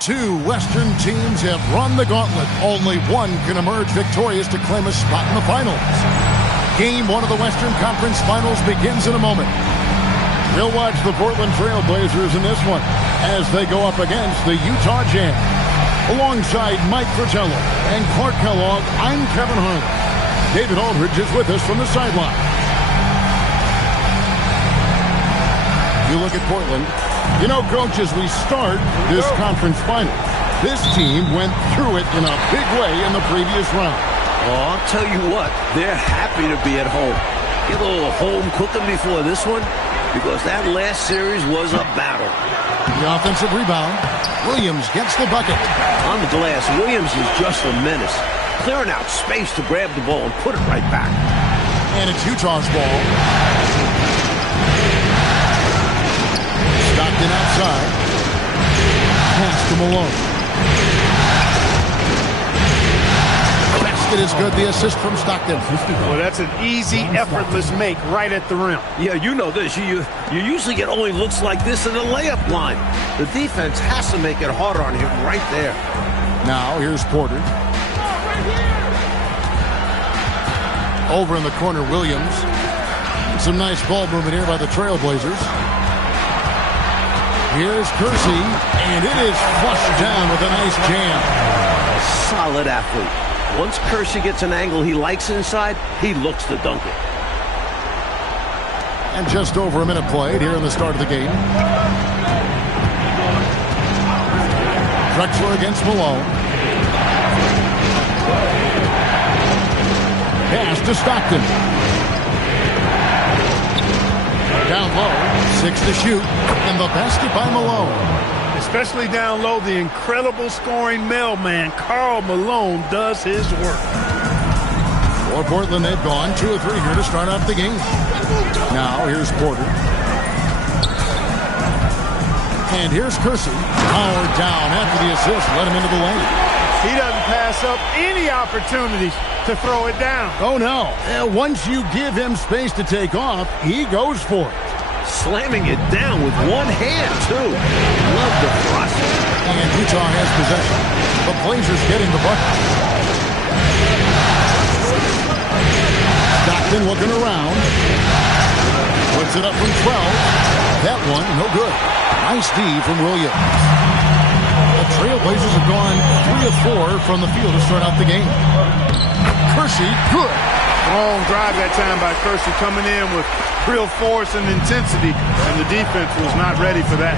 Two Western teams have run the gauntlet. Only one can emerge victorious to claim a spot in the finals. Game one of the Western Conference Finals begins in a moment. We'll watch the Portland Trailblazers in this one as they go up against the Utah Jazz. Alongside Mike Fratello and Clark Kellogg, I'm Kevin Harlan. David Aldridge is with us from the sideline. You look at Portland. You know, Coach, as we start this conference final, this team went through it in a big way in the previous round. Oh, I'll tell you what, they're happy to be at home. Get a little home cooking before this one, because that last series was a battle. The offensive rebound. Williams gets the bucket. On the glass, Williams is just a menace. Clearing out space to grab the ball and put it right back. And it's Utah's ball. Stockton outside. Pass to Malone. Basket is good. The assist from Stockton. Well, that's an easy, effortless make right at the rim. Yeah, you know this. You usually get only looks like this in the layup line. The defense has to make it harder on him right there. Now, here's Porter. Over in the corner, Williams. Some nice ball movement here by the Trailblazers. Here's Kersey, and it is flushed down with a nice jam. Solid athlete. Once Kersey gets an angle he likes inside, he looks to dunk it. And just over a minute played here in the start of the game. Drexler against Malone. Pass to Stockton. Down low, 6 to shoot, and the basket by Malone. Especially down low, the incredible scoring mailman, Karl Malone, does his work. For Portland, they've gone 2 of 3 here to start out the game. Now, here's Porter. And here's Kersey. Powered down after the assist, let him into the lane. He doesn't pass up any opportunities to throw it down. Oh, no. Once you give him space to take off, he goes for it. Slamming it down with one hand, too. Love the thrust. And Utah has possession. The Blazers getting the bucket. Stockton looking around. Puts it up from 12. That one, no good. Nice D from Williams. The Trailblazers have gone 3 of 4 from the field to start out the game. Kersey, good. Long drive that time by Kersey, coming in with real force and intensity, and the defense was not ready for that.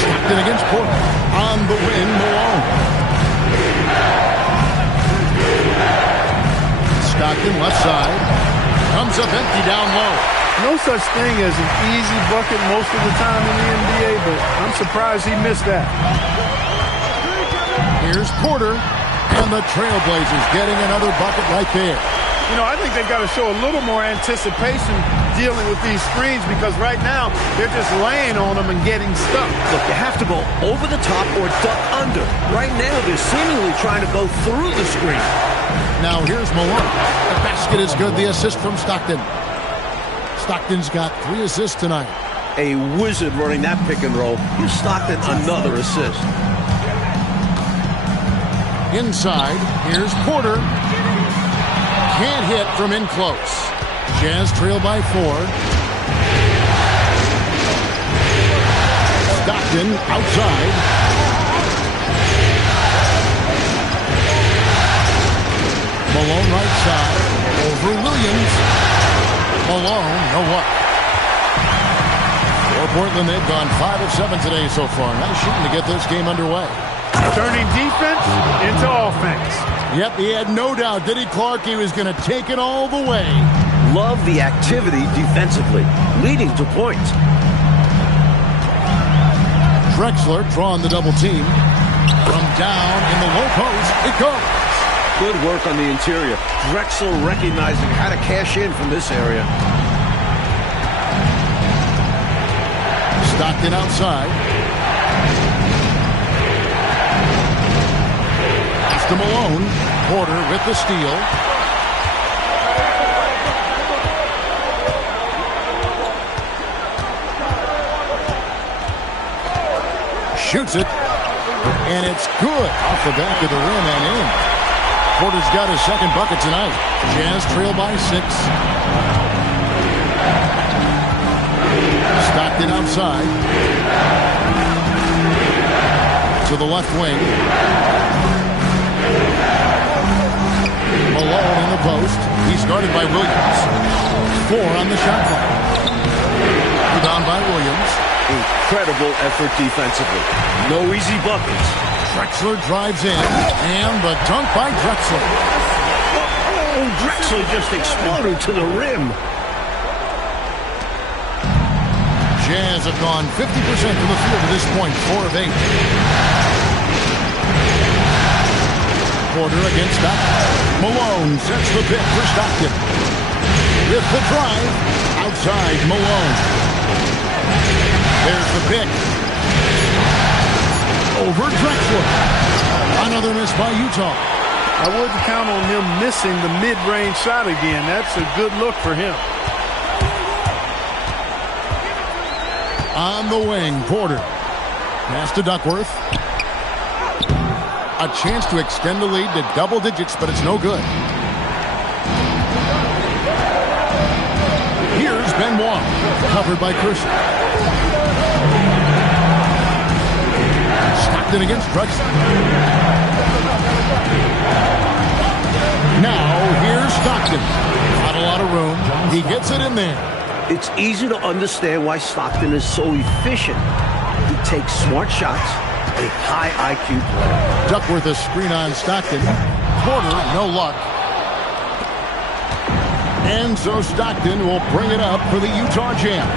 Stockton against Portland. On the win, Malone. Stockton left side. Comes up empty down low. No such thing as an easy bucket most of the time in the NBA, but I'm surprised he missed that. Here's Porter, and the Trailblazers getting another bucket right there. You know, I think they've got to show a little more anticipation dealing with these screens, because right now they're just laying on them and getting stuck. Look, you have to go over the top or duck under. Right now they're seemingly trying to go through the screen. Now here's Malone. The basket is good. The assist from Stockton. Stockton's got 3 assists tonight. A wizard running that pick and roll. Give Stockton another assist. Inside, here's Porter. Can't hit from in close. Jazz trail by 4. Stockton outside. Malone right side. Over Williams. Malone, no what. For Portland, they've gone 5 of 7 today so far. Nice shooting to get this game underway. Turning defense into offense. Yep, he had no doubt, did he, Clark? He was going to take it all the way. Love the activity defensively, leading to points. Drexler drawing the double team. From down in the low post, it goes. Good work on the interior. Drexler recognizing how to cash in from this area. Stockton outside. To Malone. Porter with the steal. Shoots it. And it's good off the back of the rim and in. Porter's got his second bucket tonight. Jazz trail by 6. Stockton outside. To the left wing. Malone in the post. He's guarded by Williams. 4 on the shot clock. Rebound by Williams. Incredible effort defensively. No easy buckets. Drexler drives in. And the dunk by Drexler. Oh, Drexler just exploded to the rim. Jazz have gone 50% from the field at this point. 4 of 8. Porter against Stockton. Malone sets the pick for Stockton. With the drive. Outside Malone. There's the pick. Over Drexler. Another miss by Utah. I wouldn't count on him missing the mid-range shot again. That's a good look for him. On the wing, Porter. Pass to Duckworth. A chance to extend the lead to double digits, but it's no good. Here's Benoit. Covered by Kersey. Stockton against Drexler. Now, here's Stockton. Not a lot of room. He gets it in there. It's easy to understand why Stockton is so efficient. He takes smart shots, a high IQ player. Duckworth a screen on Stockton. Porter, no luck. And so Stockton will bring it up for the Utah Jam.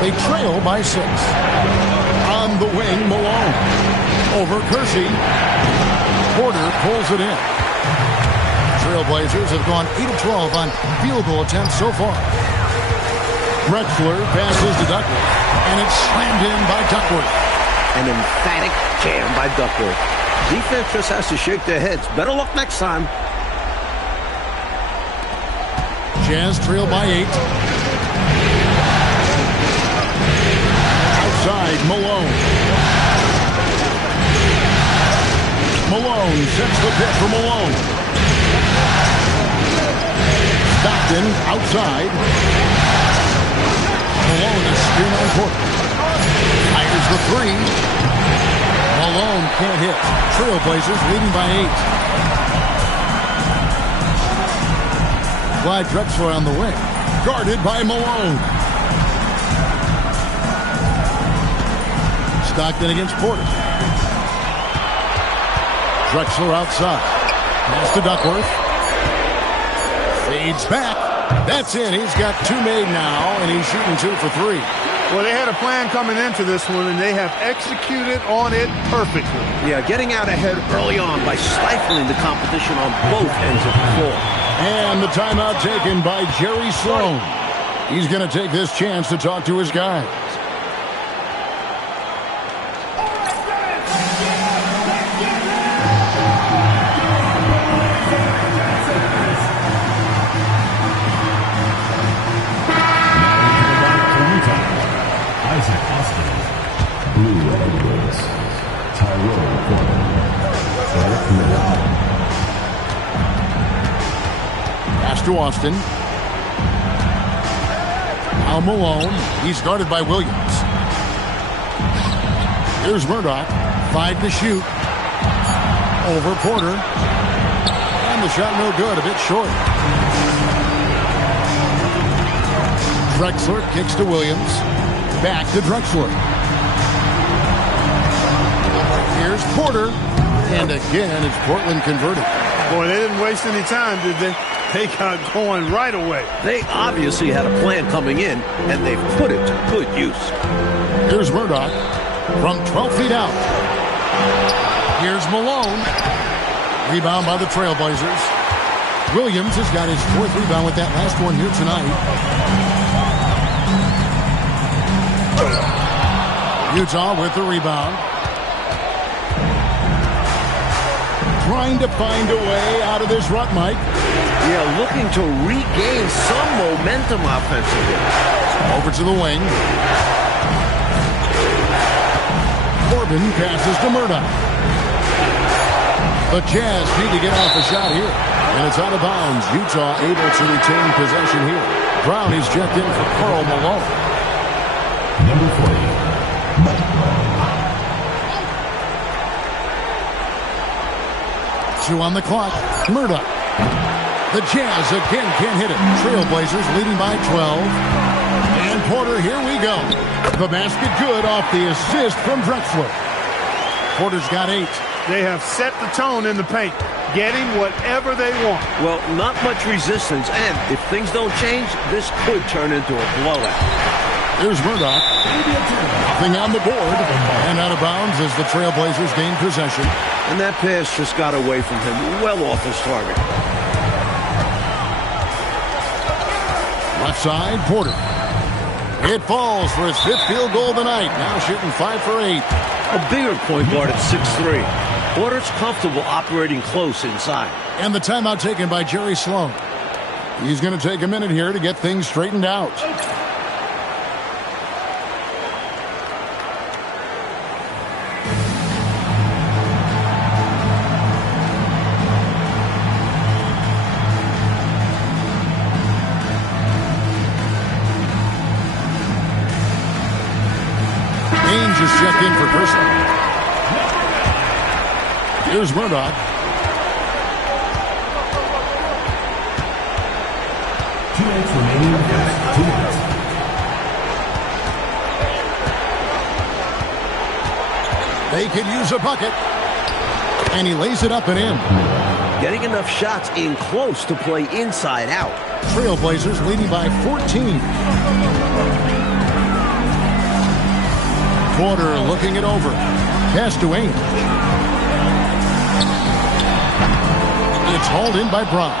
They trail by 6. On the wing, Malone. Over Kersey. Porter pulls it in. Trailblazers have gone 8 of 12 on field goal attempts so far. Drexler passes to Duckworth, and it's slammed in by Duckworth. An emphatic jam by Duckworth. Defense just has to shake their heads. Better luck next time. Jazz trail by 8. Outside, Malone. Malone sets the pick for Malone. Stockton outside. Malone is screen on Porter. Fires the 3. Malone can't hit. Trailblazers leading by 8. Clyde Drexler on the wing. Guarded by Malone. Stockton against Porter. Drexler outside. Pass to Duckworth. Fades back. That's in. He's got 2 made now, and he's shooting 2 for 3. Well, they had a plan coming into this one, and they have executed on it perfectly. Yeah, getting out ahead early on by stifling the competition on both ends of the floor. And the timeout taken by Jerry Sloan. He's going to take this chance to talk to his guys. To Austin. Now Malone. He's guarded by Williams. Here's Murdoch. 5 to shoot. Over Porter. And the shot no good. A bit short. Drexler kicks to Williams. Back to Drexler. Here's Porter. And again, it's Portland converted. Boy, they didn't waste any time, did they? They got going right away. They obviously had a plan coming in, and they've put it to good use. Here's Murdoch from 12 feet out. Here's Malone. Rebound by the Trailblazers. Williams has got his 4th rebound with that last one here tonight. Utah with the rebound. Trying to find a way out of this rut, Mike. Yeah, looking to regain some momentum offensively. Over to the wing. Austin passes to Murdoch. The Jazz need to get off a shot here. And it's out of bounds. Utah able to retain possession here. Brown is checked in for Karl Malone. Number 40. Mike Brown. 2 on the clock. Murdoch. The Jazz again can't hit it. Trailblazers leading by 12. And Porter, here we go. The basket good off the assist from Drexler. Porter's got 8. They have set the tone in the paint, getting whatever they want. Well, not much resistance, and if things don't change, this could turn into a blowout. Here's Murdoch. Nothing on the board. And out of bounds as the Trailblazers gain possession. And that pass just got away from him, well off his target. Left side, Porter. It falls for his 5th field goal of the night. Now shooting 5 for 8. A bigger point guard at 6'3". Porter's comfortable operating close inside. And the timeout taken by Jerry Sloan. He's going to take a minute here to get things straightened out. Just checked in for Christian. Here's Murdoch. 2 minutes remaining. 2 minutes. They could use a bucket. And he lays it up and in. Getting enough shots in close to play inside out. Trailblazers leading by 14. Porter looking it over. Pass to Ainge. It's hauled in by Brown.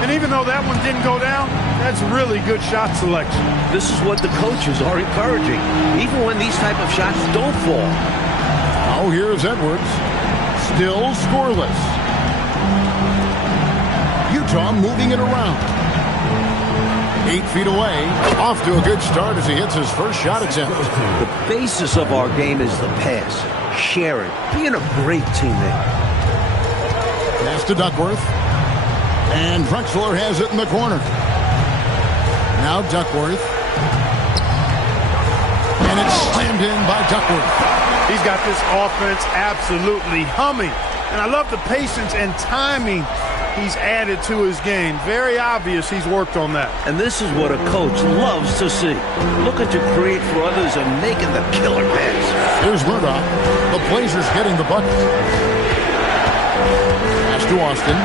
And even though that one didn't go down, that's really good shot selection. This is what the coaches are encouraging, even when these type of shots don't fall. Now here's Edwards. Still scoreless. Utah moving it around. 8 feet away. Off to a good start as he hits his first shot attempt. The basis of our game is the pass, sharing, being a great teammate. Pass to Duckworth. And Drexler has it in the corner. Now Duckworth. And it's slammed in by Duckworth. He's got this offense absolutely humming. And I love the patience and timing he's added to his game. Very obvious he's worked on that. And this is what a coach loves to see. Looking to create for others and making the killer pass. Here's Murdoch. The Blazers getting the bucket. Pass to Austin.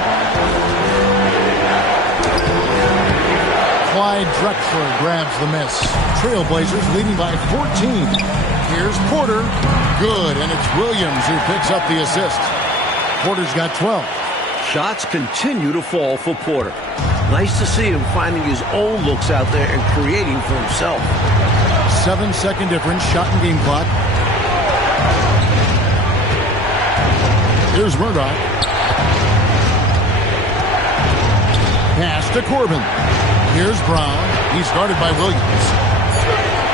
Clyde Drexler grabs the miss. Trailblazers leading by 14. Here's Porter. Good, and it's Williams who picks up the assist. Porter's got 12. Shots continue to fall for Porter. Nice to see him finding his own looks out there and creating for himself. 7-second difference, shot and game clock. Here's Murdoch. Pass to Corbin. Here's Brown. He's guarded by Williams.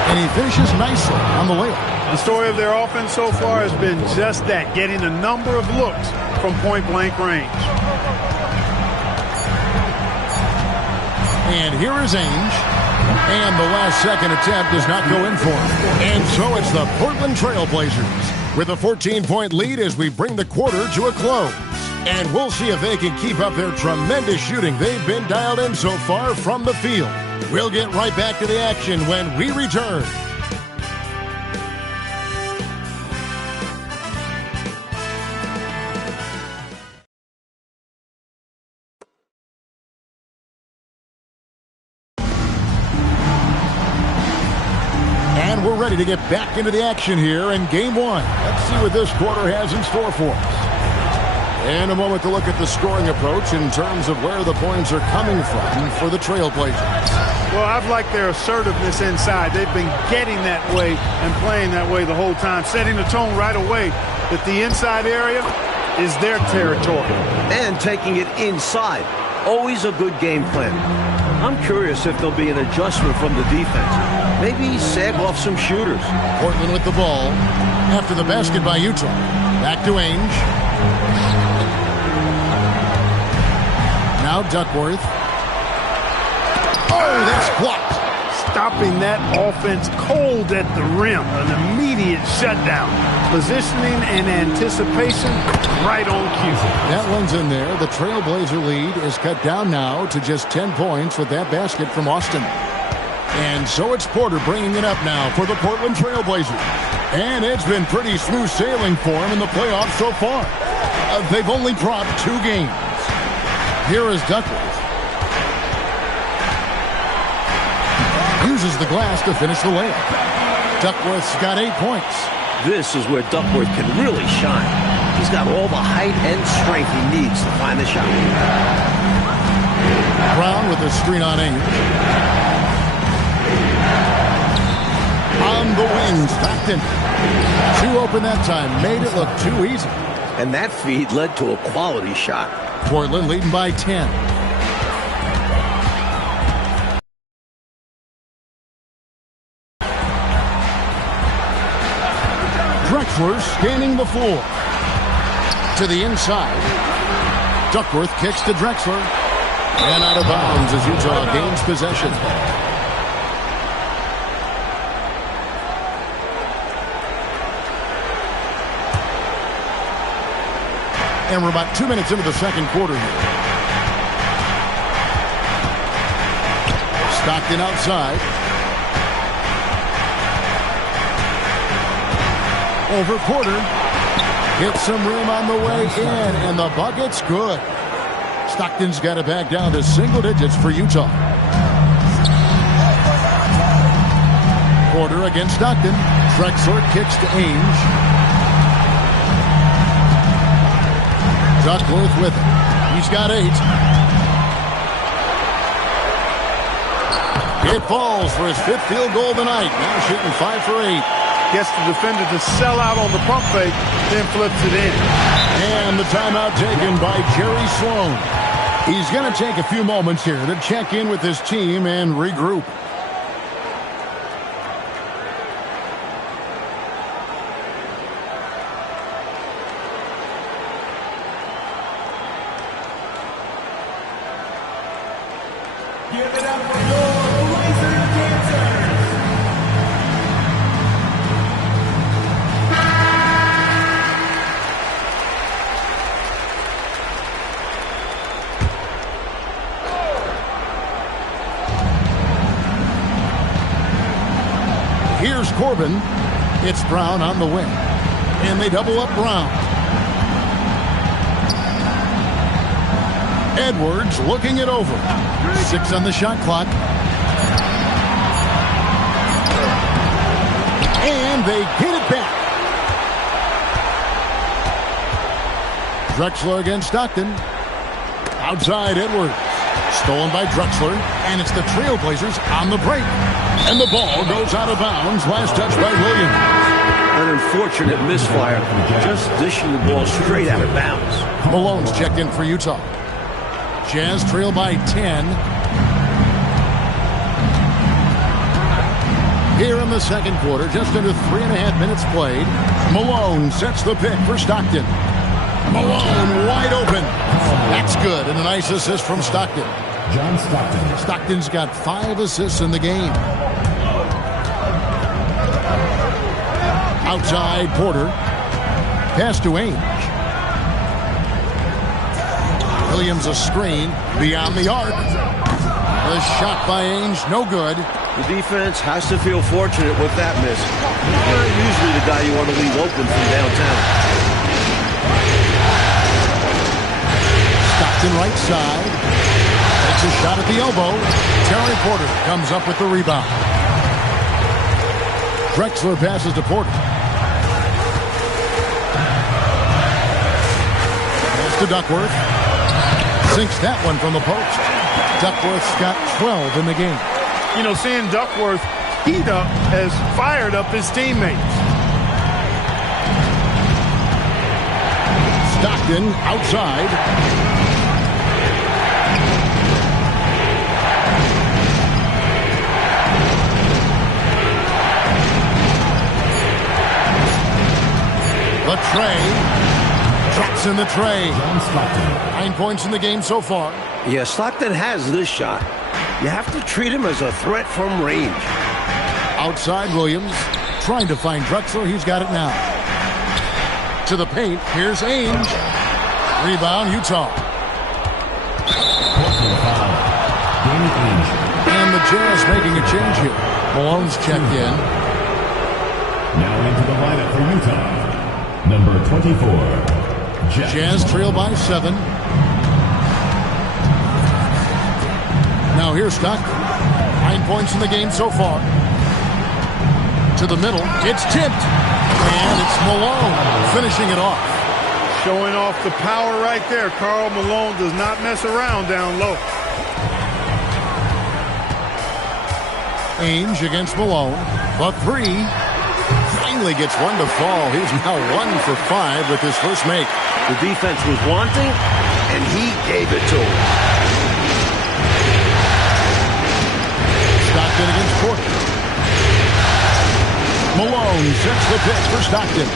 And he finishes nicely on the layup. The story of their offense so far has been just that, getting a number of looks from point-blank range. And here is Ainge. And the last second attempt does not go in for him. And so it's the Portland Trailblazers with a 14-point lead as we bring the quarter to a close. And we'll see if they can keep up their tremendous shooting they've been dialed in so far from the field. We'll get right back to the action when we return. And we're ready to get back into the action here in Game 1. Let's see what this quarter has in store for us. In a moment to look at the scoring approach in terms of where the points are coming from for the Trailblazers. Well, I've liked their assertiveness inside. They've been getting that way and playing that way the whole time, setting the tone right away that the inside area is their territory. And taking it inside. Always a good game plan. I'm curious if there'll be an adjustment from the defense. Maybe sag off some shooters. Portland with the ball. After the basket by Utah. Back to Ainge. Now Duckworth. Oh, that's blocked. Stopping that offense cold at the rim. An immediate shutdown. Positioning and anticipation right on cue. That one's in there. The Trailblazer lead is cut down now to just 10 points with that basket from Austin. And so it's Porter bringing it up now for the Portland Trailblazers. And it's been pretty smooth sailing for him in the playoffs so far. They've only dropped 2 games. Here is Duckworth. Uses the glass to finish the layup. Duckworth's got 8 points. This is where Duckworth can really shine. He's got all the height and strength he needs to find the shot. Brown with a screen on Ainge. On the wing, Stockton. 2 open that time. Made it look too easy. And that feed led to a quality shot. Portland leading by 10. Drexler scanning the floor. To the inside. Duckworth kicks to Drexler. And out of bounds as Utah gains possession. And we're about 2 minutes into the second quarter here. Stockton outside. Over Porter. Hits some rim on the way in, and the bucket's good. Stockton's got it back down to single digits for Utah. Porter against Stockton. Drexler kicks to Ainge. Duckworth with it. He's got 8. It falls for his 5th field goal tonight. Now shooting 5 for 8. Gets the defender to sell out on the pump fake, then flips it in. And the timeout taken by Jerry Sloan. He's going to take a few moments here to check in with his team and regroup. Give it up for your Blazer dancers. Here's Corbin. It's Brown on the wing. And they double up Brown. Edwards looking it over. 6 on the shot clock. And they get it back. Drexler against Stockton. Outside Edwards. Stolen by Drexler. And it's the Trailblazers on the break. And the ball goes out of bounds. Last touch by Williams. An unfortunate misfire. Just dishing the ball straight out of bounds. Malone's checked in for Utah. Jazz trail by 10. Here in the second quarter, just under 3.5 minutes played. Malone sets the pick for Stockton. Malone wide open. That's good, and a nice assist from Stockton. John Stockton. Stockton's got 5 assists in the game. Outside Porter. Pass to Ainge. Williams a screen beyond the arc. The shot by Ainge, no good. The defense has to feel fortunate with that miss. Not usually the guy you want to leave open from downtown. Stockton right side. Takes a shot at the elbow. Terry Porter comes up with the rebound. Drexler passes to Porter. Pass to Duckworth. Sinks that one from the post. Duckworth's got 12 in the game. You know, seeing Duckworth heat up has fired up his teammates. Stockton outside. The tray. Drops in the tray. 9 points in the game so far. Yeah, Stockton has this shot. You have to treat him as a threat from range. Outside Williams. Trying to find Drexler. He's got it now. To the paint. Here's Ainge. Rebound, Utah. And the Jazz making a change here. Malone's checked in. Now into the lineup for Utah. Number 24. Jazz trail by 7. Now here's Stockton. 9 points in the game so far. To the middle. It's tipped. And it's Malone finishing it off. Showing off the power right there. Karl Malone does not mess around down low. Ainge against Malone. The 3. Finally gets one to fall. He's now 1 for 5 with his first make. The defense was wanting, and he gave it to him. Stockton against Porter. Malone sets the pick for Stockton.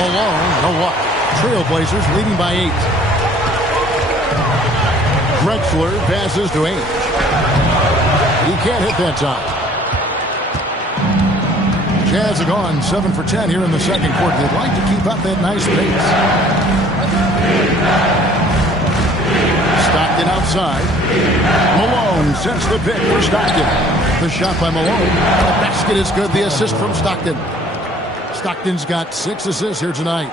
Malone, no luck. Trailblazers leading by 8. Drexler passes to Ainge. He can't hit that time. Jazz are gone 7 for 10 here in the second quarter. They'd like to keep up that nice pace. Stockton outside. Malone sets the pick for Stockton. The shot by Malone. The basket is good. The assist from Stockton. Stockton's got 6 assists here tonight.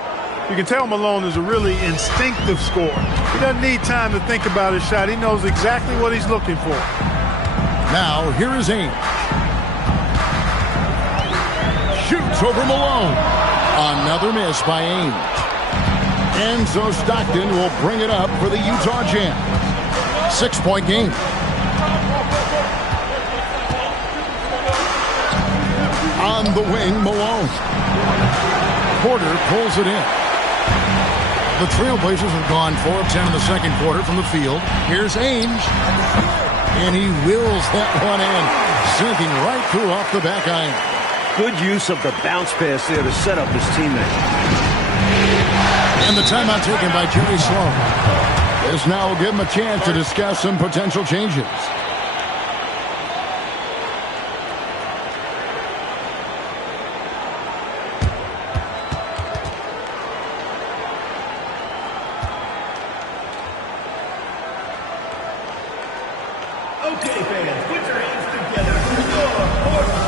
You can tell Malone is a really instinctive scorer. He doesn't need time to think about his shot. He knows exactly what he's looking for. Now, here is Ainge. Shoots over Malone. Another miss by Ainge. And so Stockton will bring it up for the Utah Jazz. 6-point game. On the wing, Malone. Porter pulls it in. The Trailblazers have gone 4 of 10 in the second quarter from the field. Here's Ainge. And he wills that one in. Sinking right through off the back iron. Good use of the bounce pass there to set up his teammate. And the timeout taken by Jerry Sloan. This now will give him a chance to discuss some potential changes. Okay, fans, put your hands together for your order.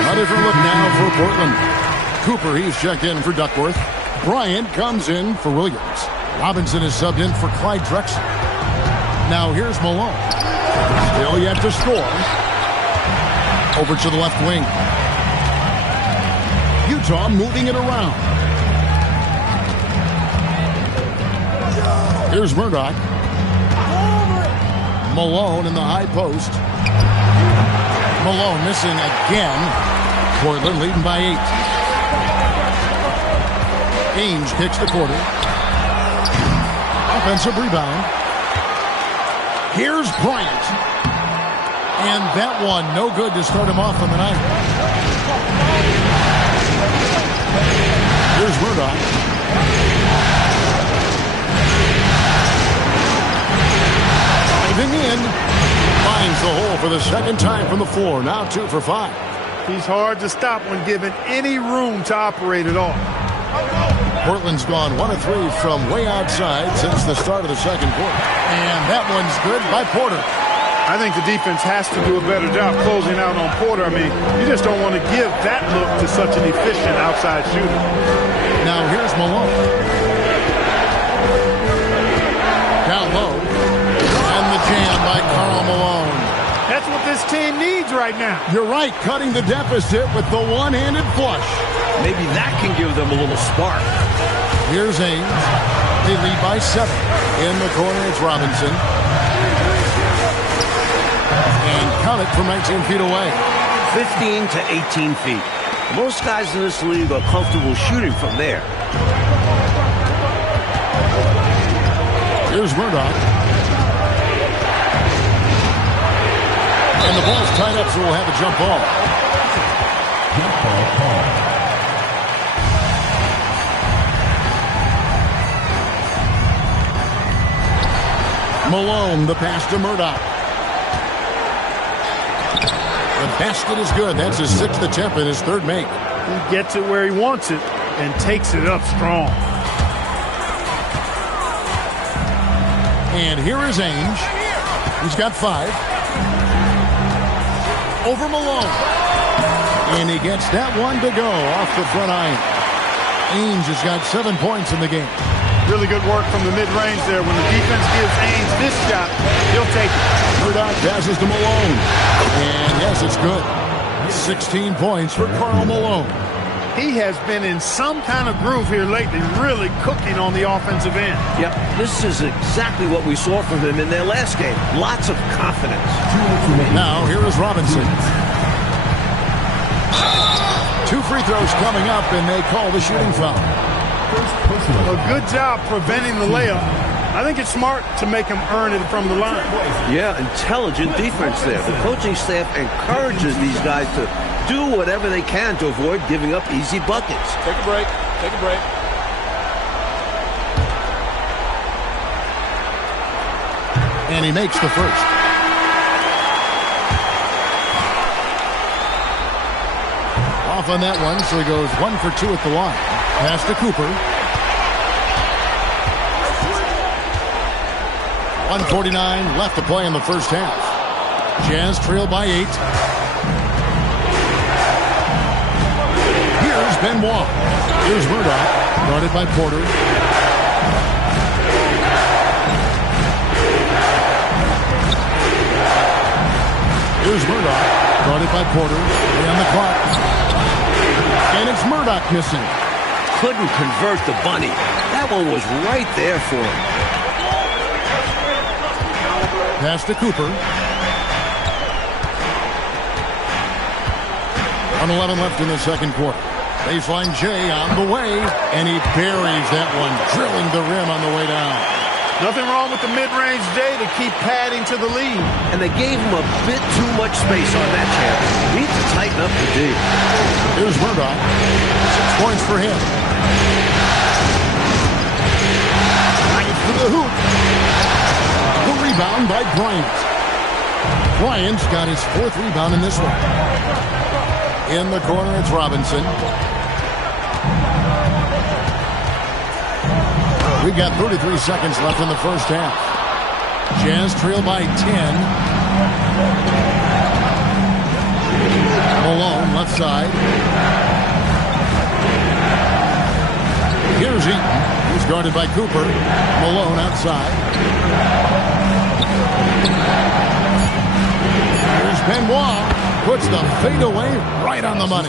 A different look now for Portland. Cooper, he's checked in for Duckworth. Bryant comes in for Williams. Robinson is subbed in for Clyde Drexler. Now here's Malone. Still yet to score. Over to the left wing. Utah moving it around. Here's Murdoch. Malone in the high post. Malone missing again. Portland leading by 8. Ainge kicks the quarter. Offensive rebound. Here's Bryant. And that one, no good to start him off on the night. Here's Murdoch. Diving in. Finds the hole for the second time from the floor. Now 2 for 5. He's hard to stop when given any room to operate at all. Portland's gone 1 of 3 from way outside since the start of the second quarter. And that one's good by Porter. I think the defense has to do a better job closing out on Porter. I mean, you just don't want to give that look to such an efficient outside shooter. Now here's Malone. Down low. And the jam by Karl Malone. That's what this team needs right now. You're right, cutting the deficit with the one-handed flush. Maybe that can give them a little spark. Here's Ames. They lead by 7. In the corner, it's Robinson. And count it from 19 feet away. 15 to 18 feet. Most guys in this league are comfortable shooting from there. Here's Murdoch. And the ball's tied up, so we'll have a jump ball. Jump ball call. Malone, the pass to Murdoch. The basket is good. That's his 6th attempt and his 3rd make. He gets it where he wants it and takes it up strong. And here is Ainge. He's got 5. Over Malone. And he gets that one to go off the front iron. Ainge has got 7 points in the game. Really good work from the mid-range there. When the defense gives Ainge this shot, he'll take it. Murdoch passes to Malone. And yes, it's good. 16 points for Karl Malone. He has been in some kind of groove here lately, really cooking on the offensive end. Yep, this is exactly what we saw from him in their last game. Lots of confidence. Now, here is Robinson. 2 free throws coming up, and they call the shooting foul. A good job preventing the layup. I think it's smart to make him earn it from the line. Yeah, intelligent defense there. The coaching staff encourages these guys to do whatever they can to avoid giving up easy buckets. Take a break. Take a break. And he makes the first. Off on that one, so he goes 1 for 2 at the line. Pass to Cooper. 1:49 left to play in the first half. Jazz trail by 8. Here's Benoit. Here's Murdoch, guarded by Porter. Here's Murdoch, guarded by Porter. Stay on the clock. And it's Murdoch missing. Couldn't convert the bunny. That one was right there for him. Pass to Cooper. 1:11 left in the second quarter. Baseline J on the way, and he buries that one, drilling the rim on the way down. Nothing wrong with the mid-range J to keep padding to the lead. And they gave him a bit too much space on that chance. Need to tighten up the D. Here's Murdoch. 6 points for him. Right for the hoop. The rebound by Bryant. Bryant's got his 4th rebound in this one. In the corner, it's Robinson. We've got 33 seconds left in the first half. Jazz trail by 10. Malone, left side. Here's Eaton. He's guarded by Cooper. Malone outside. Here's Benoit. Puts the fadeaway right on the money.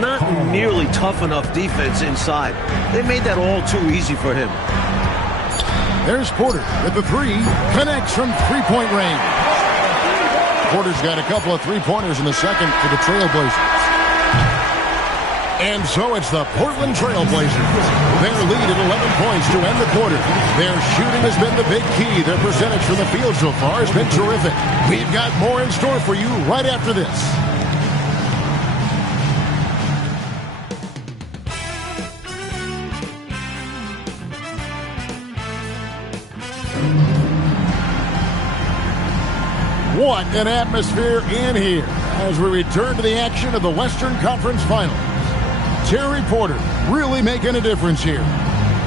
Not nearly tough enough defense inside. They made that all too easy for him. There's Porter with the 3. Connects from 3-point range. Porter's got a couple of 3-pointers in the second for the Trailblazers. And so it's the Portland Trailblazers. Their lead at 11 points to end the quarter. Their shooting has been the big key. Their percentage from the field so far has been terrific. We've got more in store for you right after this. What an atmosphere in here as we return to the action of the Western Conference Finals. Terry Porter really making a difference here.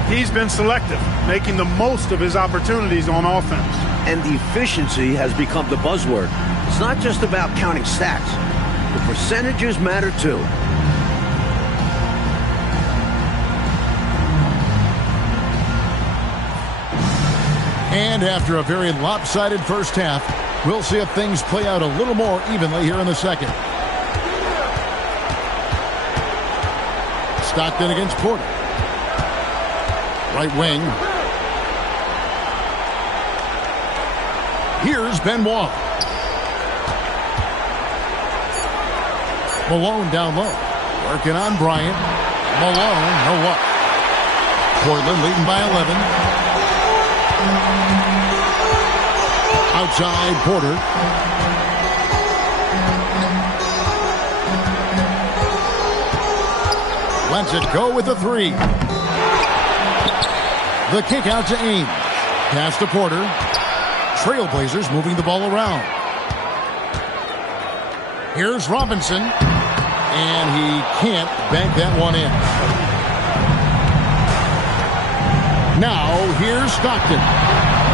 He's been selective, making the most of his opportunities on offense. And the efficiency has become the buzzword. It's not just about counting stats. The percentages matter too. And after a very lopsided first half, we'll see if things play out a little more evenly here in the second. Stockton against Porter. Right wing. Here's Benoit. Malone down low. Working on Bryant. Malone, no luck. Portland leading by 11. Outside Porter. Lets it go with the three. The kick out to Ames. Pass to Porter. Trailblazers moving the ball around. Here's Robinson. And he can't bank that one in. Now here's Stockton.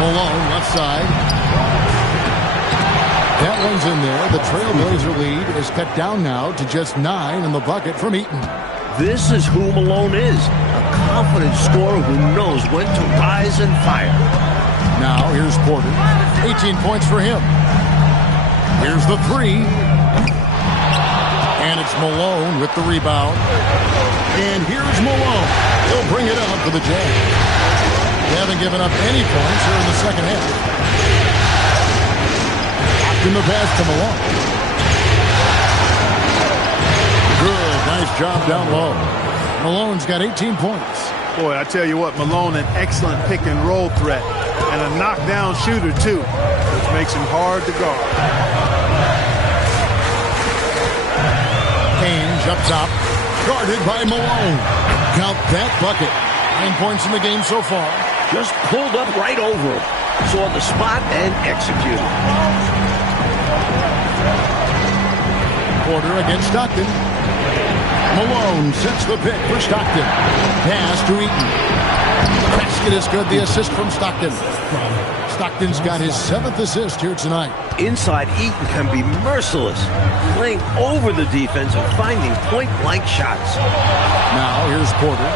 Malone left side. That one's in there. The Trailblazer lead is cut down now to just 9 in the bucket from Eaton. This is who Malone is. A confident scorer who knows when to rise and fire. Now here's Porter. 18 points for him. Here's the three. And it's Malone with the rebound. And here's Malone. He'll bring it up for the Jazz. They haven't given up any points here in the second half. In the pass to Malone. Good, nice job down low. Malone's got 18 points. Boy, I tell you what, Malone, an excellent pick and roll threat. And a knockdown shooter, too, which makes him hard to guard. Ames up top. Guarded by Malone. Count that bucket. 9 points in the game so far. Just pulled up right over him. Saw the spot and executed. Porter against Stockton. Malone sets the pick for Stockton. Pass to Eaton. Basket is good. The assist from Stockton. Stockton's got his 7th assist here tonight. Inside, Eaton can be merciless, playing over the defense and finding point-blank shots. Now here's Porter.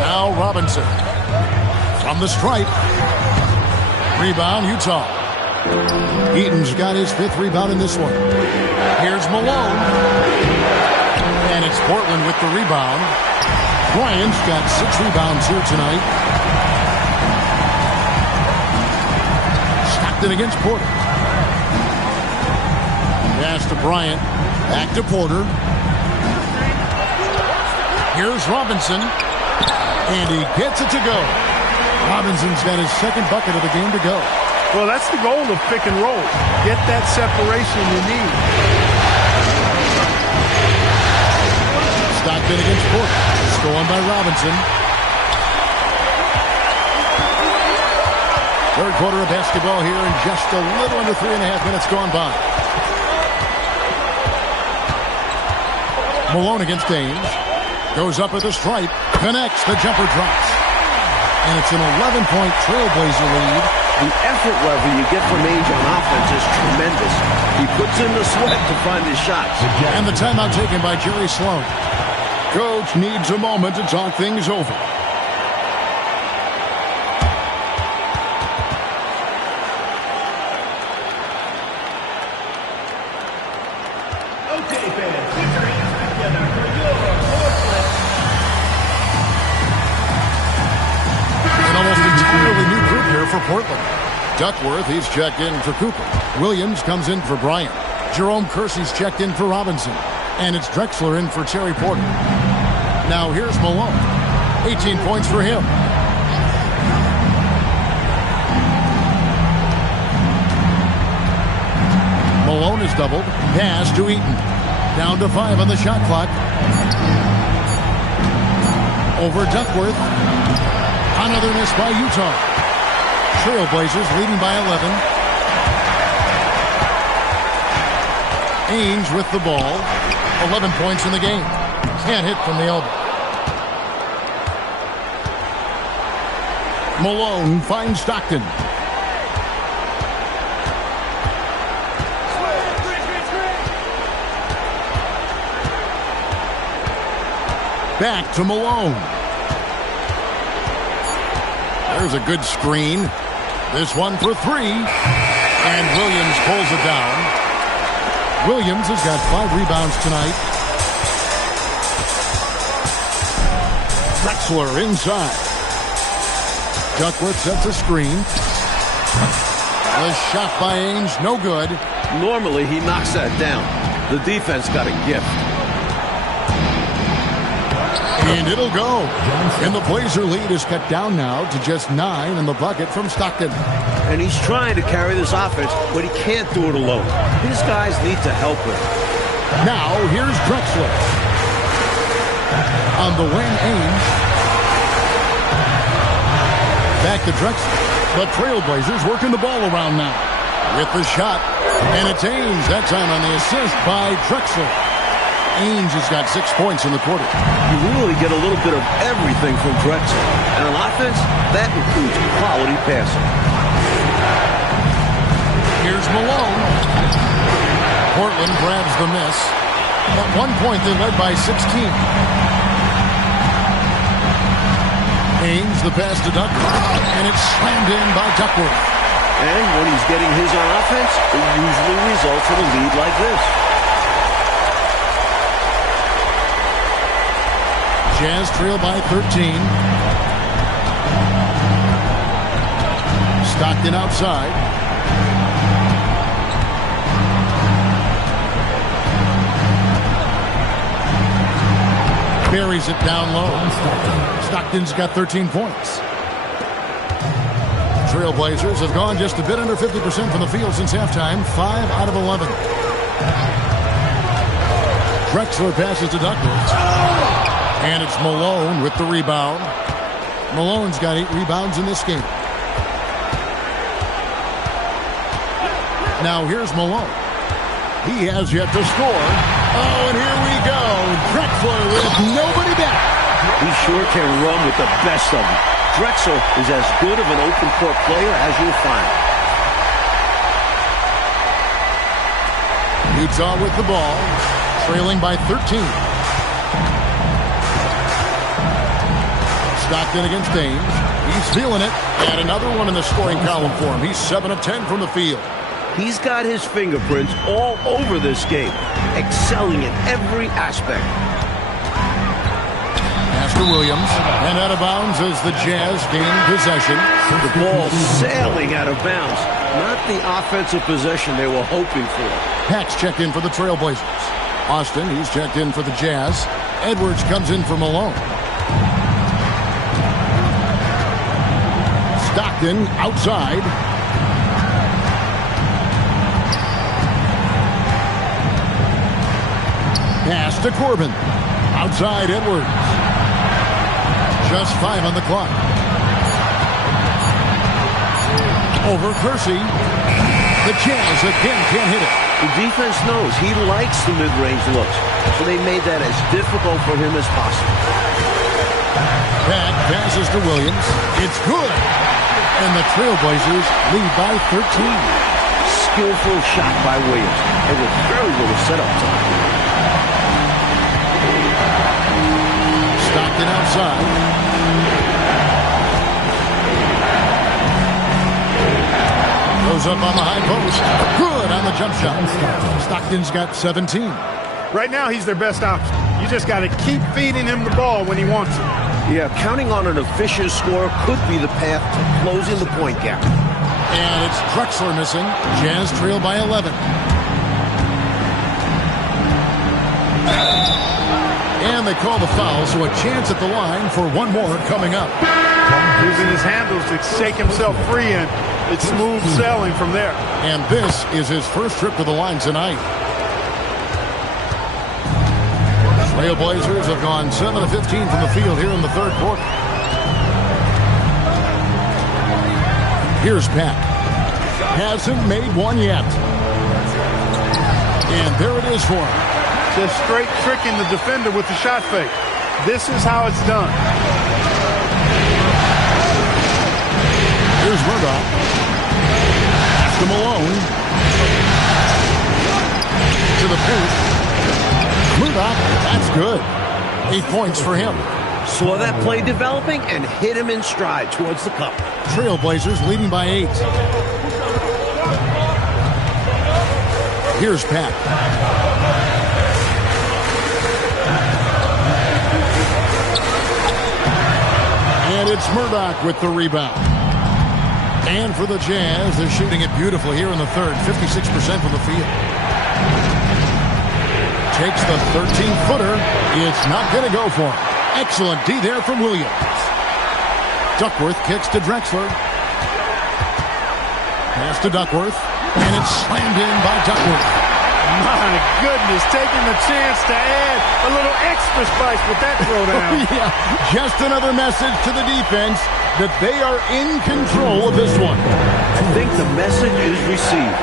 Now Robinson. From the stripe. Rebound, Utah. Eaton's got his 5th rebound in this one. Here's Malone. And it's Portland with the rebound. Bryant's got 6 rebounds here tonight. Stockton against Porter. Pass to Bryant. Back to Porter. Here's Robinson. And he gets it to go. Robinson's got his 2nd bucket of the game to go. Well, that's the goal of pick and roll. Get that separation you need. Stockton against Porter. Stolen by Robinson. Third quarter of basketball here and just a little under 3.5 minutes gone by. Malone against Ames. Goes up at the stripe. Connects. The jumper drops. And it's an 11-point Trailblazer lead. The effort level you get from Ainge on offense is tremendous. He puts in the sweat to find his shots. And the timeout taken by Jerry Sloan. Coach needs a moment to talk things over. Okay, fans, put your hands together for your Portland. An almost entirely new group here for Portland. Duckworth, he's checked in for Cooper. Williams comes in for Bryant. Jerome Kersey's checked in for Robinson. And it's Drexler in for Terry Porter. Now here's Malone. 18 points for him. Malone is doubled. Pass to Eaton. Down to 5 on the shot clock. Over Duckworth. Another miss by Utah. Trailblazers leading by 11. Ainge with the ball. 11 points in the game. Can't hit from the elbow. Malone finds Stockton. Back to Malone. There's a good screen. This one for 3. And Williams pulls it down. Williams has got 5 rebounds tonight. Drexler inside. Duckworth sets a screen. The shot by Ainge, no good. Normally, he knocks that down. The defense got a gift. And it'll go. And the Blazer lead is cut down now to just 9 in the bucket from Stockton. And he's trying to carry this offense, but he can't do it alone. His guys need to help him. Now, here's Drexler. On the wing, Ainge. Back to Drexler. The Trailblazers working the ball around now. With the shot. And it's Ainge. That time on the assist by Drexler. Ainge has got 6 points in the quarter. You really get a little bit of everything from Drexler. And on offense, that includes quality passing. Here's Malone. Portland grabs the miss. At one point, they led by 16. Ainge, the pass to Duckworth. And it's slammed in by Duckworth. And when he's getting his on offense, it usually results in a lead like this. Jazz trail by 13. Stockton outside. Buries it down low. Stockton's got 13 points. Trailblazers have gone just a bit under 50% from the field since halftime. 5 out of 11. Drexler passes to Duckworth. And it's Malone with the rebound. Malone's got 8 rebounds in this game. Now here's Malone. He has yet to score. Oh, and here we go. Drexler with nobody back. He sure can run with the best of them. Drexler is as good of an open court player as you'll find. Utah with the ball. Trailing by 13. Stockton against Ainge. He's feeling it. And another one in the scoring column for him. He's 7 of 10 from the field. He's got his fingerprints all over this game, excelling in every aspect. Pass to Williams. And out of bounds as the Jazz gain possession. The ball sailing out of bounds. Not the offensive possession they were hoping for. Pax checked in for the Trailblazers. Austin, he's checked in for the Jazz. Edwards comes in for Malone. Stockton outside. Pass to Corbin. Outside Edwards. Just 5 on the clock. Over Kersey. The Jazz again can't hit it. The defense knows he likes the mid-range looks, so they made that as difficult for him as possible. Back passes to Williams. It's good. And the Trailblazers lead by 13. Skillful shot by Williams. And with very little setup time. Stockton outside. Goes up on the high post. Good on the jump shot. Stockton's got 17. Right now, he's their best option. You just got to keep feeding him the ball when he wants it. Yeah, counting on an efficient score could be the path to closing the point gap. And it's Drexler missing. Jazz trail by 11. And they call the foul, so a chance at the line for one more coming up. Using his handles to shake himself free, and it's smooth sailing from there. And this is his first trip to the line tonight. Trailblazers have gone 7 of 15 from the field here in the third quarter. Here's Pat. Hasn't made one yet. And there it is for him. Just straight tricking the defender with the shot fake. This is how it's done. Here's Murdoch. Pass to Malone. To the paint. Murdoch, that's good. 8 points for him. Saw that play developing and hit him in stride towards the cup. Trailblazers leading by 8. Here's Pat. And it's Murdoch with the rebound. And for the Jazz, they're shooting it beautifully here in the third. 56% from the field. Takes the 13-footer. It's not going to go for him. Excellent D there from Williams. Duckworth kicks to Drexler. Pass to Duckworth. And it's slammed in by Duckworth. My goodness, taking the chance to add a little extra spice with that throwdown. Yeah, just another message to the defense that they are in control of this one. I think the message is received.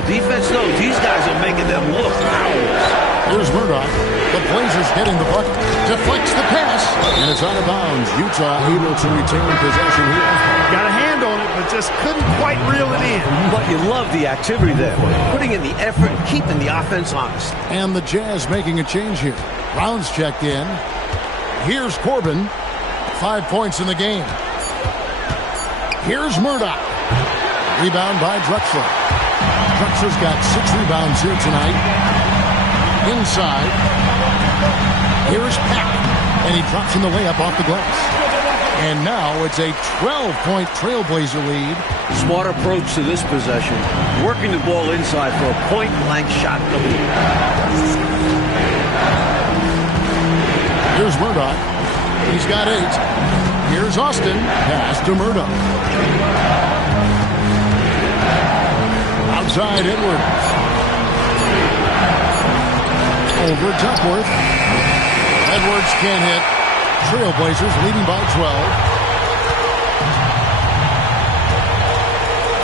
The defense knows these guys are making them look powerless. Here's Murdoch. The Blazers getting the bucket. Deflects the pass. And it's out of bounds. Utah able to retain possession here. Got a hand on it, but just couldn't quite reel it in. But you love the activity there. Putting in the effort, keeping the offense honest. And the Jazz making a change here. Brown's checked in. Here's Corbin. 5 points in the game. Here's Murdoch. Rebound by Drexler. Drexler's got 6 rebounds here tonight. Inside. Here's Pat. And he drops in the layup off the glass. And now it's a 12-point Trailblazer lead. Smart approach to this possession. Working the ball inside for a point-blank shot. Here's Murdoch. He's got 8. Here's Austin. Pass to Murdoch. Outside Edwards. Over Duckworth. Edwards can't hit. Trailblazers leading by 12.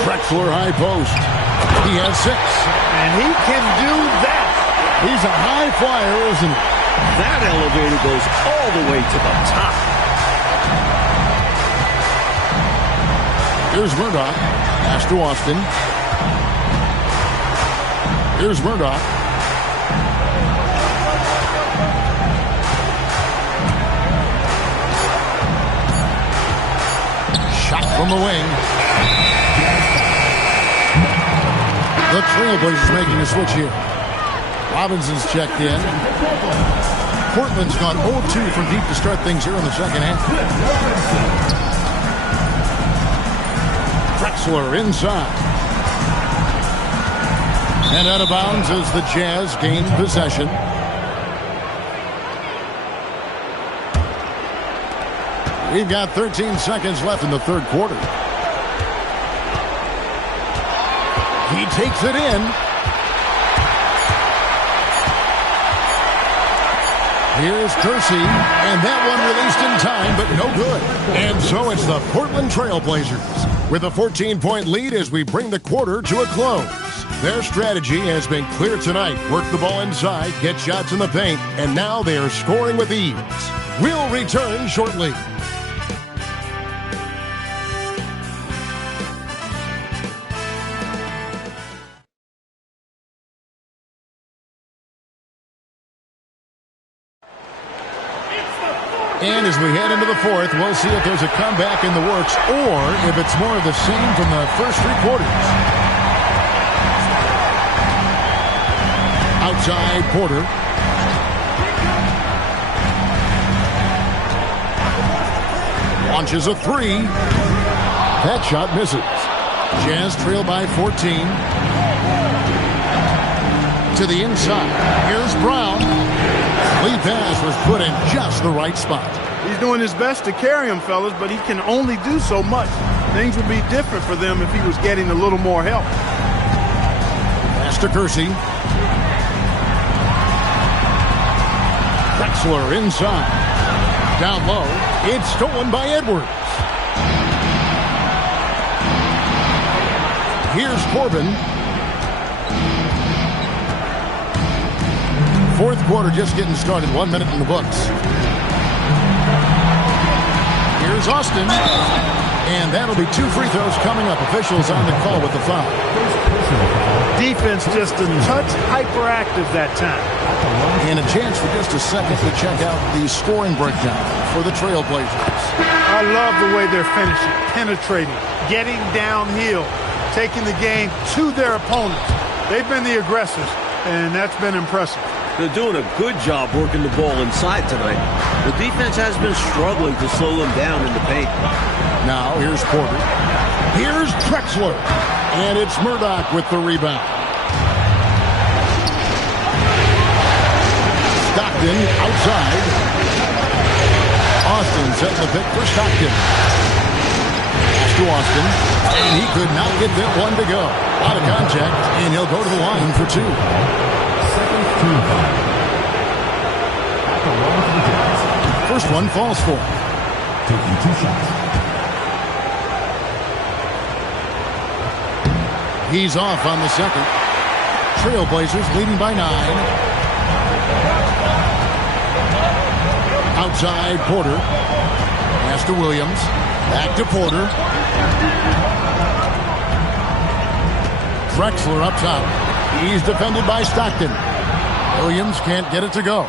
Drexler high post. He has 6. And he can do that. He's a high flyer, isn't he? That elevator goes all the way to the top. Here's Murdoch. Pass to Austin. Here's Murdoch. Shot from the wing. The Trailblazers making a switch here. Robinson's checked in. Portland's gone 0-2 from deep to start things here in the second half. Drexler inside. And out of bounds as the Jazz gain possession. We've got 13 seconds left in the third quarter. He takes it in. Here's Kersey, and that one released in time, but no good. And so it's the Portland Trailblazers with a 14-point lead as we bring the quarter to a close. Their strategy has been clear tonight. Work the ball inside, get shots in the paint, and now they are scoring with ease. We'll return shortly. And as we head into the fourth, we'll see if there's a comeback in the works or if it's more of the same from the first 3 quarters. Outside Porter. Launches a 3. That shot misses. Jazz trail by 14. to the inside. Here's Brown. Lead pass was put in just the right spot. He's doing his best to carry him, fellas, but he can only do so much. Things would be different for them if he was getting a little more help. Pass to Kersey. Drexler inside. Down low. It's stolen by Edwards. Here's Corbin. Fourth quarter just getting started. 1 minute in the books. Here's Austin. And that'll be 2 free throws coming up. Officials on the call with the foul. Defense just a touch hyperactive that time. And a chance for just a second to check out the scoring breakdown for the Trailblazers. I love the way they're finishing, penetrating, getting downhill, taking the game to their opponents. They've been the aggressors, and that's been impressive. They're doing a good job working the ball inside tonight. The defense has been struggling to slow them down in the paint. Now, here's Porter. Here's Drexler. And it's Murdoch with the rebound. Stockton outside. Austin setting the pick for Stockton. Pass to Austin. And he could not get that one to go. Out of contact, and he'll go to the line for 2. Second team foul. At the line for the Jazz. First one falls for him. Taking 2 shots. He's off on the second. Trailblazers leading by 9. Outside, Porter. Pass to Williams. Back to Porter. Drexler up top. He's defended by Stockton. Williams can't get it to go.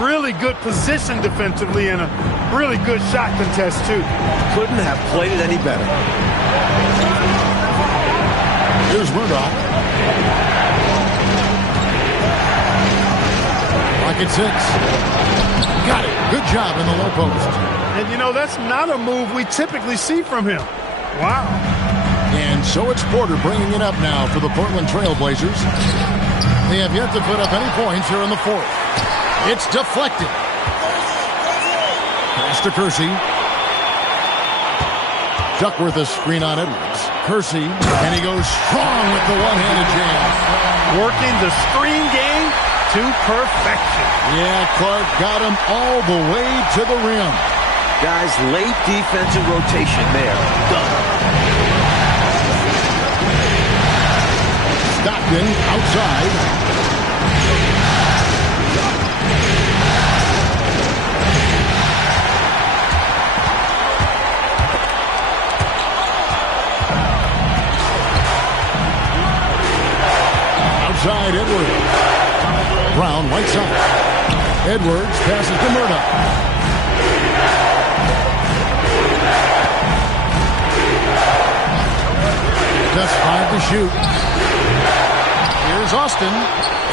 Really good position defensively and a really good shot contest, too. Couldn't have played it any better. Here's Murdoch. Rocket 6. Got it. Good job in the low post. And, you know, that's not a move we typically see from him. Wow. And so it's Porter bringing it up now for the Portland Trailblazers. They have yet to put up any points here in the fourth. It's deflected. Pass to Kersey. Duckworth a screen on Edwards. Kersey, and he goes strong with the one-handed jam. Working the screen game to perfection. Yeah, Clark got him all the way to the rim. Guys, late defensive rotation there. Done. Stockton outside. Outside, Edwards. Brown, right side. Edwards passes to Murdoch. Just 5 to shoot. Here's Austin.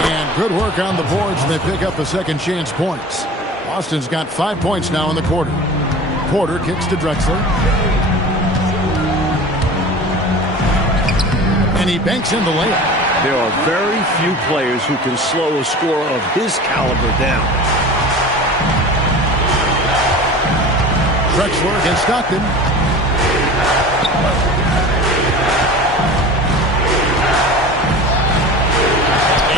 And good work on the boards, and they pick up the second chance points. Austin's got 5 points now in the quarter. Porter kicks to Drexler. And he banks in the layup. There are very few players who can slow a scorer of his caliber down. Drexler against Stockton.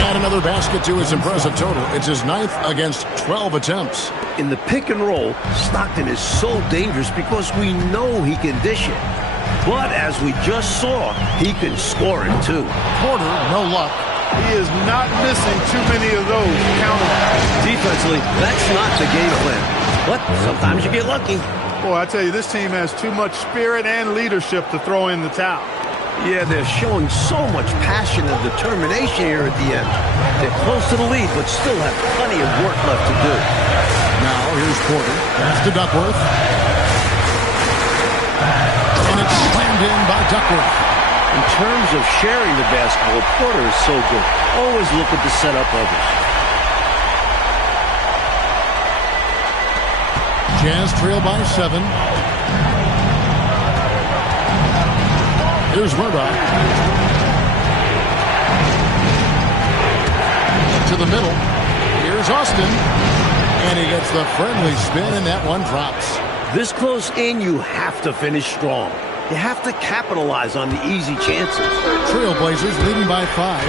And another basket to his impressive total. It's his 9th against 12 attempts. In the pick and roll, Stockton is so dangerous because we know he can dish it. But as we just saw, he can score it too. Porter, no luck. He is not missing too many of those. Count them. Defensively, that's not the game plan. But sometimes you get lucky. Boy, I tell you, this team has too much spirit and leadership to throw in the towel. Yeah, they're showing so much passion and determination here at the end. They're close to the lead, but still have plenty of work left to do. Now, here's Porter. Pass to Duckworth. And it's slammed in by Duckworth. In terms of sharing the basketball, Porter is so good. Always looking to set up others. Jazz trail by 7. Here's Murdoch. to the middle. Here's Austin. And he gets the friendly spin, and that one drops. This close in, you have to finish strong. You have to capitalize on the easy chances. Trailblazers leading by 5.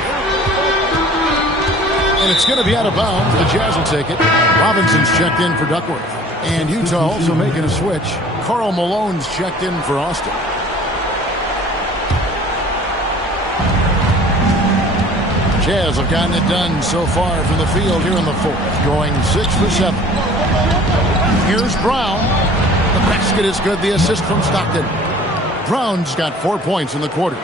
And it's going to be out of bounds. The Jazz will take it. Robinson's checked in for Duckworth. And Utah also making a switch. Karl Malone's checked in for Austin. Jazz have gotten it done so far from the field here in the fourth, going 6 for 7. Here's Brown. The basket is good. The assist from Stockton. Brown's got 4 points in the quarter.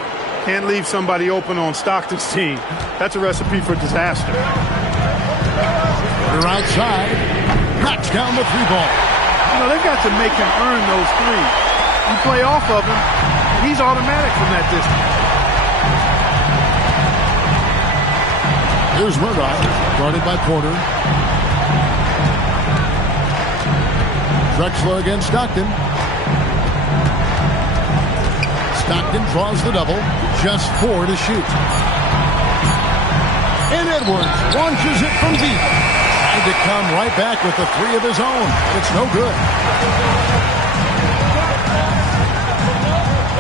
Can't leave somebody open on Stockton's team. That's a recipe for disaster. They're outside. Knocks down the 3-ball. You know, they've got to make him earn those threes. You play off of him, and he's automatic from that distance. Here's Murdoch, guarded by Porter. Drexler against Stockton. Stockton draws the double. Just 4 to shoot. And Edwards launches it from deep. Trying to come right back with the 3 of his own. It's no good.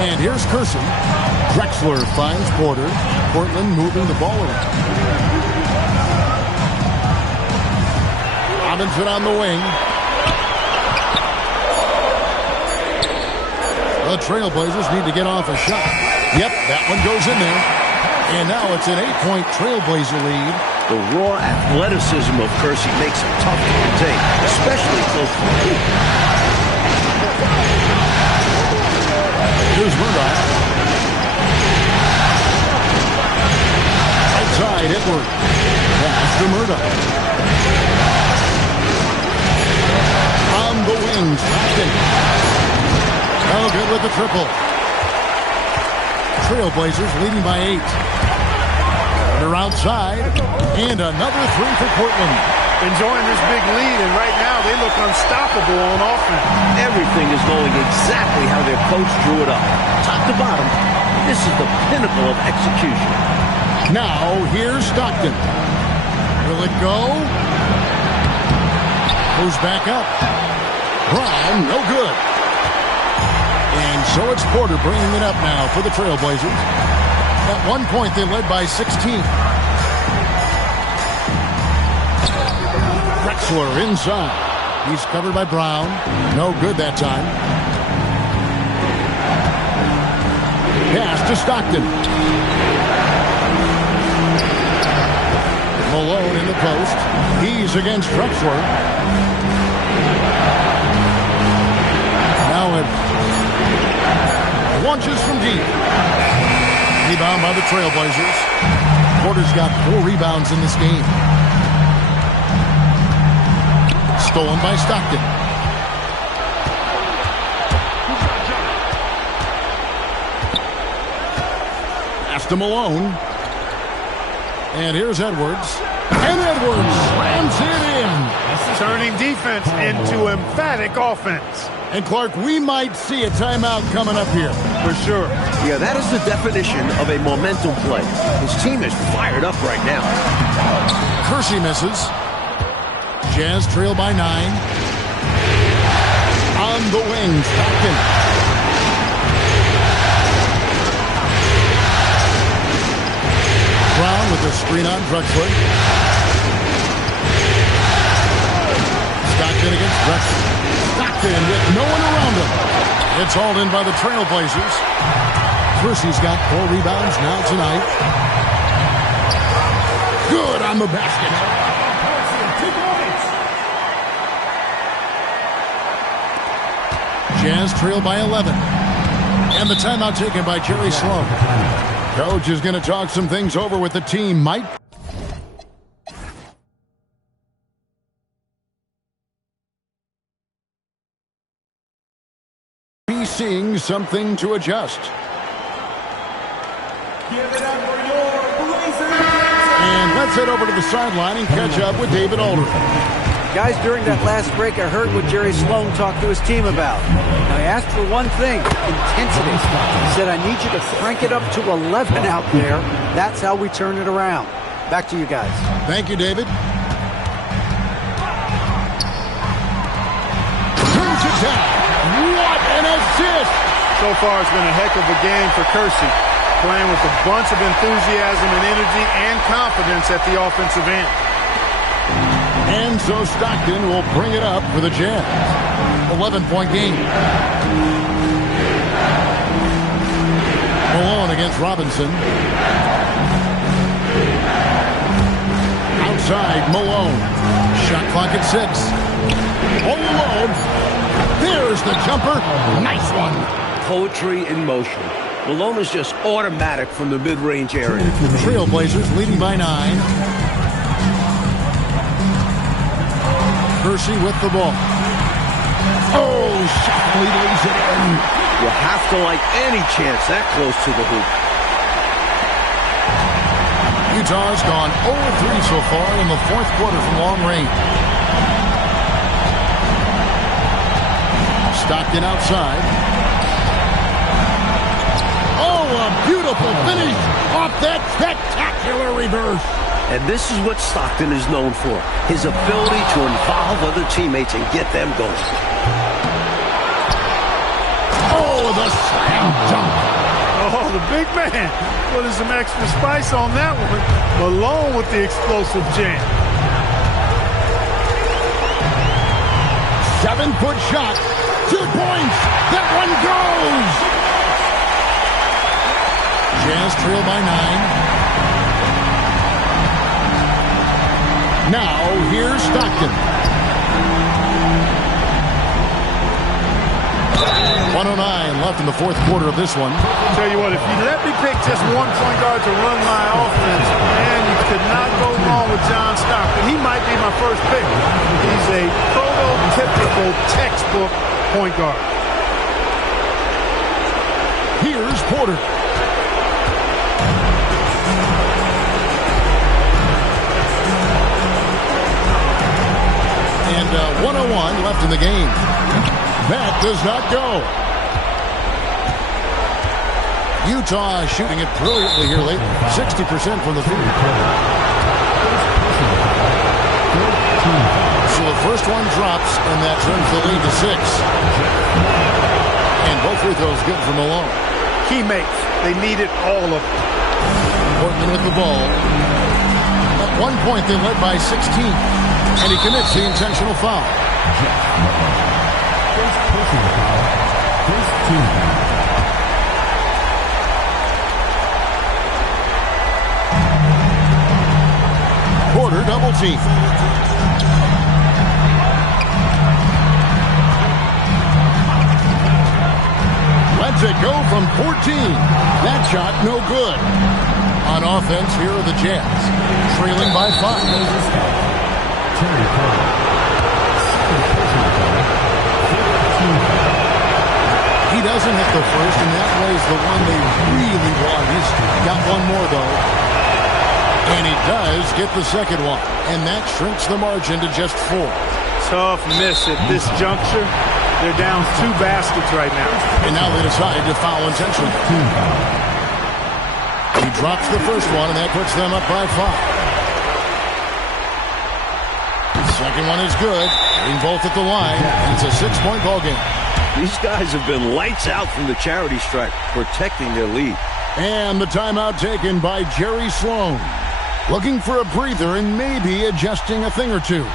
And here's Kersey. Drexler finds Porter. Portland moving the ball around. Robinson on the wing. The Trailblazers need to get off a shot. Yep, that one goes in there. And now it's an 8-point Trailblazer lead. The raw athleticism of Kersey makes him tough to contain, especially close to the hoop. Here's Murdoch. Right side, Edwards. Pass to Murdoch. On the wings, Stockton. Oh, good with the triple. Trailblazers leading by 8. They're outside. And another 3 for Portland. Enjoying this big lead, and right now they look unstoppable on offense. Everything is going exactly how their coach drew it up. Top to bottom, this is the pinnacle of execution. Now, here's Stockton. Will it go? Goes back up. Brown, no good. And so it's Porter bringing it up now for the Trailblazers. At one point, they led by 16. Drexler inside. He's covered by Brown. No good that time. Pass to Stockton. Malone in the post. He's against Drexler. Now it launches from deep. Rebound by the Trailblazers. Porter's got 4 rebounds in this game. Stolen by Stockton. Pass to Malone. And here's Edwards. And Edwards slams it in. Turning defense into emphatic offense. And Clark, we might see a timeout coming up here. For sure. Yeah, that is the definition of a momentum play. His team is fired up right now. Kersey misses. Jazz trail by 9. On the wing, Stockton. Brown with the screen on Drexler. Stockton against Drexler. Stockton with no one around him. It's hauled in by the Trailblazers. Kersey's got 4 rebounds now tonight. Good on the basket. Jazz trail by 11. And the timeout taken by Jerry Sloan. Coach is going to talk some things over with the team. Might be seeing something to adjust. Give it up for your Blazers. And let's head over to the sideline and catch up with David Aldridge. Guys, during that last break, I heard what Jerry Sloan talked to his team about. Now, he asked for one thing, intensity. He said, I need you to crank it up to 11 out there. That's how we turn it around. Back to you guys. Thank you, David. Turns it down. What an assist! So far, it's been a heck of a game for Kersey, playing with a bunch of enthusiasm and energy and confidence at the offensive end. And so Stockton will bring it up for the Jazz. 11-point game. Malone against Robinson. Outside, Malone. Shot clock at 6. All alone. There's the jumper. Nice one. Poetry in motion. Malone is just automatic from the mid-range area. Trailblazers leading by 9. Kersey with the ball. Oh, Shockley lays it in. You have to like any chance that close to the hoop. Utah's gone 0-3 so far in the fourth quarter from long range. Stockton outside. Oh, a beautiful finish off that spectacular reverse. And this is what Stockton is known for, his ability to involve other teammates and get them going. Oh, the slam dunk. Oh, the big man put some extra spice on that one. Malone with the explosive jam. 7-foot shot. 2 points. That one goes. Jazz trail by 9. Now, here's Stockton. 109 left in the fourth quarter of this one. Tell you what, if you let me pick just one point guard to run my offense, man, you could not go wrong with John Stockton. He might be my first pick. He's a prototypical textbook point guard. Here's Porter. And 101 left in the game. That does not go. Utah shooting it brilliantly here lately. 60% from the field. So the first one drops, and that turns the lead to 6. And both free throws good for Malone. Teammates, they needed all of it. Portland with the ball. At one point, they led by 16. And he commits the intentional foul. First personal foul. First team foul. Porter double team. Lets it go from 14. That shot no good. On offense, here are the Jazz, trailing by 5. He doesn't hit the first, and that was the one they really want. He's got one more, though. And he does get the second one. And that shrinks the margin to just 4. Tough miss at this juncture. They're down 2 baskets right now. And now they decide to foul intentionally. He drops the first one, and that puts them up by 5. Second one is good. Hitting both at the line. And it's a 6-point ball game. These guys have been lights out from the charity stripe, protecting their lead. And the timeout taken by Jerry Sloan. Looking for a breather and maybe adjusting a thing or two.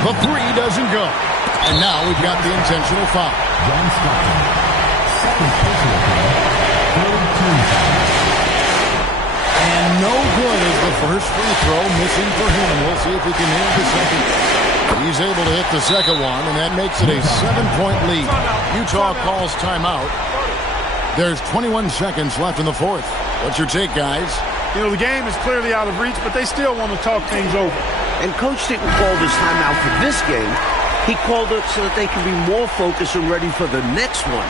The 3 doesn't go. And now we've got the intentional foul. John Stockton. Second personal foul. Third team foul. And no good is the first free throw missing for him. We'll see if he can hit the second. He's able to hit the second one, and that makes it a 7-point lead. Utah calls timeout. There's 21 seconds left in the fourth. What's your take, guys? You know, the game is clearly out of reach, but they still want to talk things over. And Coach didn't call this timeout for this game. He called it so that they can be more focused and ready for the next one.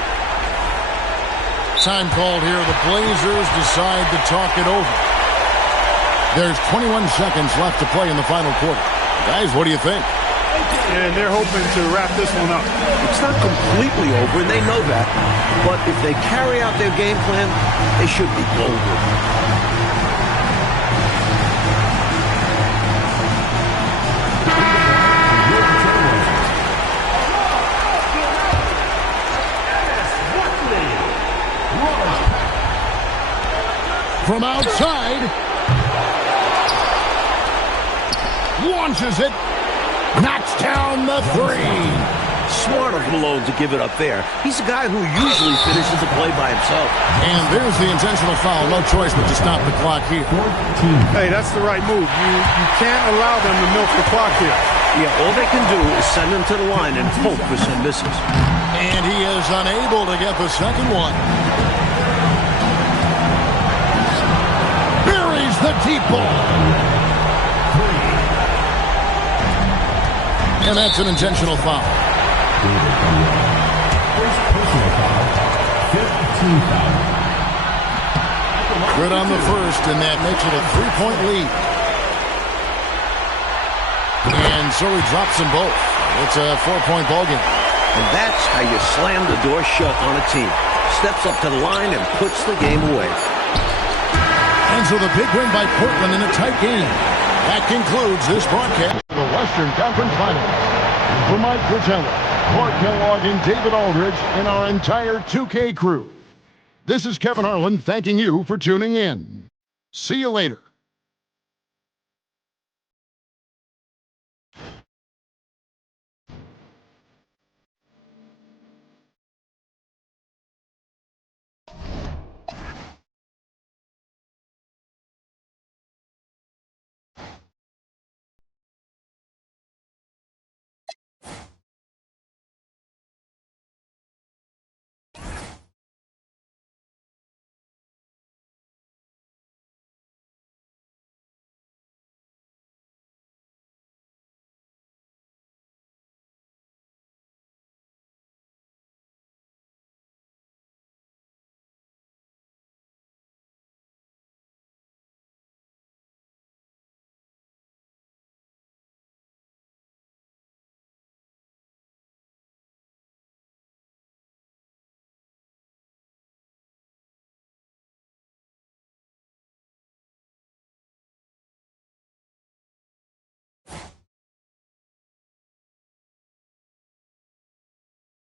Time called here. The Blazers decide to talk it over. There's 21 seconds left to play in the final quarter. Guys, what do you think? And they're hoping to wrap this one up. It's not completely over, and they know that. But if they carry out their game plan, they should be bolder. From outside, launches it, knocks down the three. Smart of Malone to give it up there. He's a guy who usually finishes the play by himself. And there's the intentional foul. No choice but to stop the clock here. Hey, that's the right move. You can't allow them to milk the clock here. Yeah, all they can do is send him to the line and hope for some misses. And he is unable to get the second one. Buries the deep ball. And that's an intentional foul. First personal foul. 15 foul. Good on the first, and that makes it a 3-point lead. And so he drops them both. It's a 4-point ballgame. And that's how you slam the door shut on a team. Steps up to the line and puts the game away. And so the big win by Portland in a tight game. That concludes this broadcast of the Western Conference Finals. For Mike Fratello, Clark Kellogg, and David Aldridge, and our entire 2K crew, this is Kevin Harlan thanking you for tuning in. See you later.